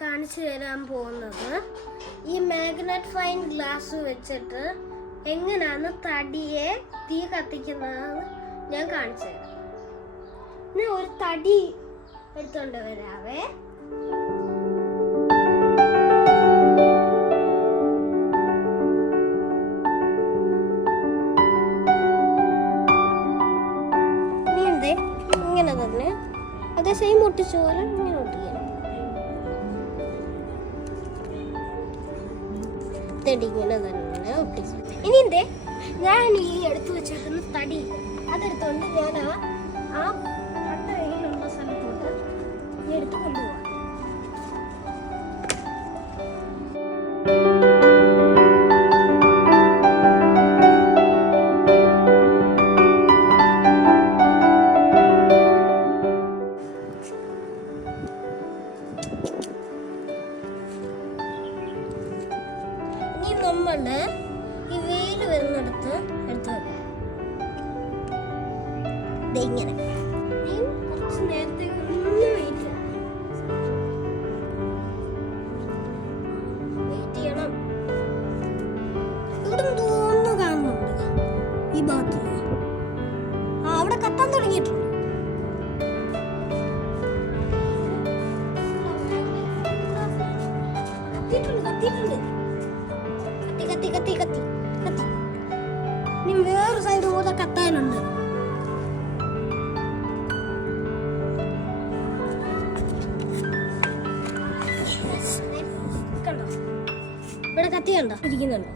കാണിച്ചു തരാൻ പോകുന്നത് ഈ മാഗ്നഫൈങ് ഗ്ലാസ് വെച്ചിട്ട് എങ്ങനെയാണ് തടിയെ തീ കത്തിക്കുന്നതെന്ന് ഞാൻ കാണിച്ചു തരാം. ഇനി ഒരു തടി എടുത്തോണ്ട് വരാവേ. ഇങ്ങനെ തന്നെ അതേ സെയിം ഒട്ടിച്ച പോലെ ഇങ്ങനെ ഒട്ടിക്കണം. ഇങ്ങനെ തന്നെ ഒട്ടിച്ചു. ഇനി ഞാൻ ഈ എടുത്തു വെച്ചേക്കുന്ന തടി അതെടുത്തോണ്ട് ഞാൻ ആ പട്ട വെയിലുള്ള സ്ഥലത്തോട്ട് എടുത്ത് കൊണ്ടുപോകാം. നമ്മള് ഈ വെയില് വരുന്നിടത്ത് എടുത്ത് വെക്കാം. ഇങ്ങനെ കുറച്ച് നേരത്തെ വെയിറ്റ് ചെയ്യണം. ഇവിടെ തോന്നുന്നു കാണുന്നുണ്ട് ഈ ഭാഗത്ത്. അവിടെ കത്താൻ തുടങ്ങിയിട്ടുണ്ട്. കത്തിയിട്ടുണ്ട്. കത്തി കത്തി കത്തി കത്തി. ഇനി വേറെ സൈഡ് കൂടെ കത്താനുണ്ട്. കണ്ടോ ഇവിടെ കത്തി കണ്ടോ ഇരിക്കുന്നുണ്ടോ?